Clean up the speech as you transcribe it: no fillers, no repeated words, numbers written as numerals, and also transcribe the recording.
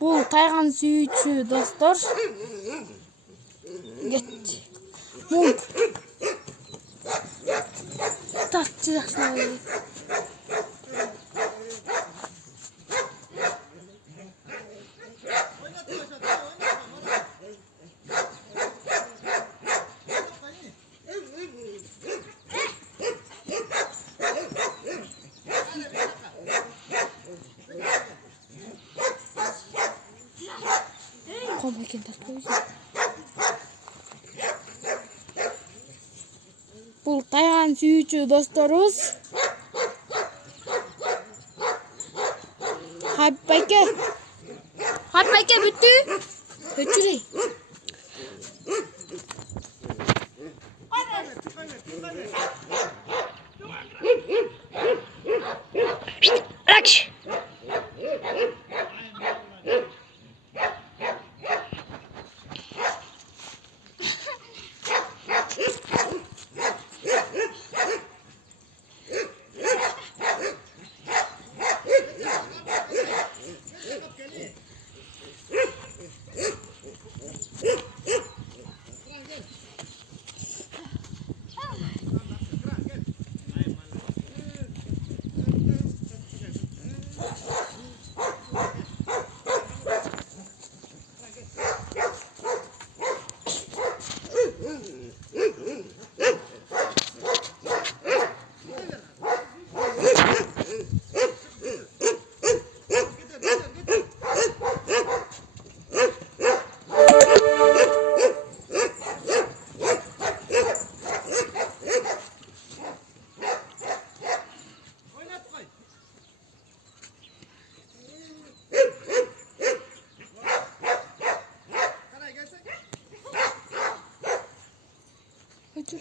Bu Taygan suyucu dostlar. Gitti. Munk. Tatlı yaxşı. Kom ik in dat koyacağım. Bu Taygan suyucu dostlarımız. Habibeke bitti. Höçürey. Bırak. Höçür.